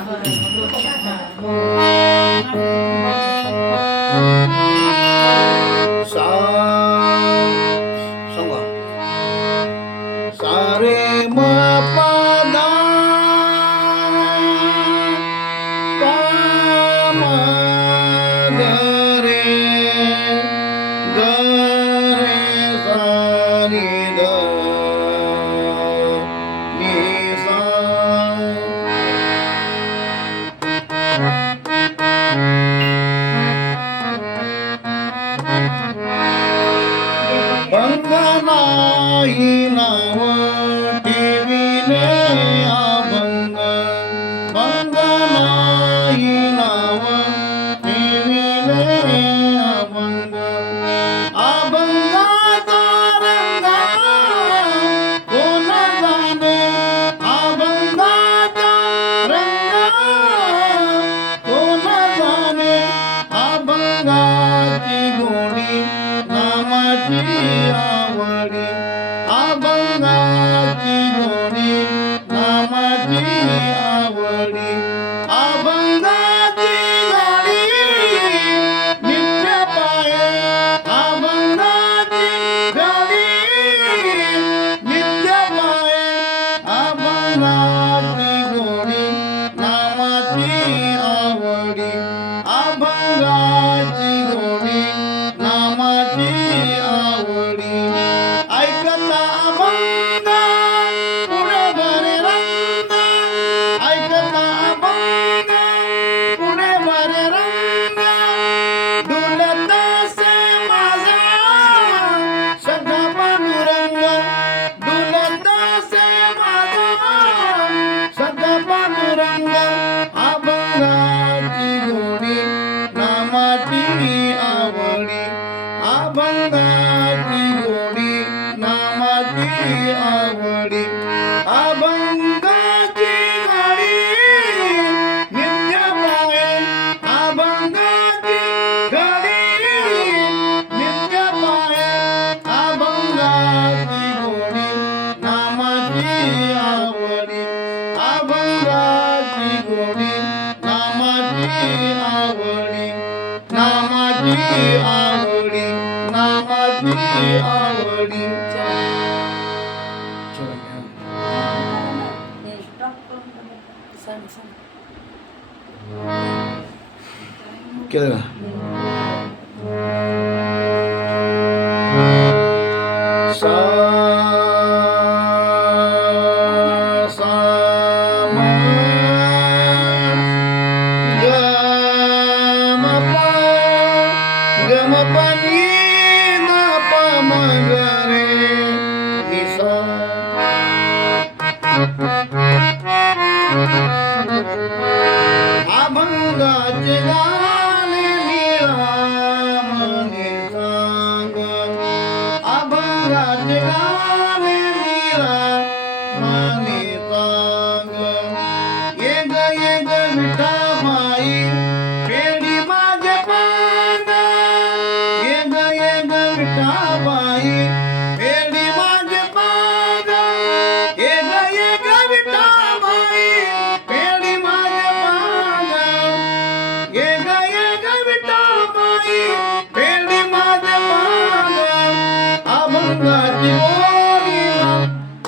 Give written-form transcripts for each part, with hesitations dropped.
सांगा सारे म पदा पा म ग रे ग रे सा नी ध नी सा बंधनाही नाव ठेविले अभंग बंधनाही नाव ठेविले अभंग अभंगाचा रंग कोण जाणे अभंगाचा रंग कोण जाणे अभंगाची गोडी नामाची आवडी अभंगाची गोडी नामाची आवडी अभंगाची गाडी नित्य पाये अभंगाची गाडी नित्य पाये अभंगाची गोडी नामाची आवडी अभंगाची गोडी नामाची आवडी ऐकता अभंग पुढे भरे रंग ऐकता अभंग पुढे भरे रंग डुलत से माझा सखा पांडुरंग डुलत से माझा सखा पांडुरंग अभंगाची गोडी नामाची आवडी अभंगाची गोडी नामाची आवडी अभंगाची गाडी नित्य पाये अभंगाची गाडी नित्य पाये अभंगाची गोडी नामाची आवडी अभंगाची गोडी नामाची आवडी नामाची आवडी नामाची आवडी केलं का सा सा म ग म प ग म प नी न प म ग रे नि सा अभंगाचे गाणे निरामने सांग अभंगाचे गाणे निरामने सांग ये ग विठाबाई पेढी माझे पांग ये ग विठाबाई पेढी माझे पांग ये ग विठाबाई पेढी माझे पांग ये ग विठाबाई पेढी माझे पांग अभंगाची गोडी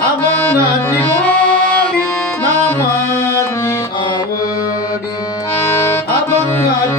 अभंगाची गोडी नामाची आवडी अभंगाची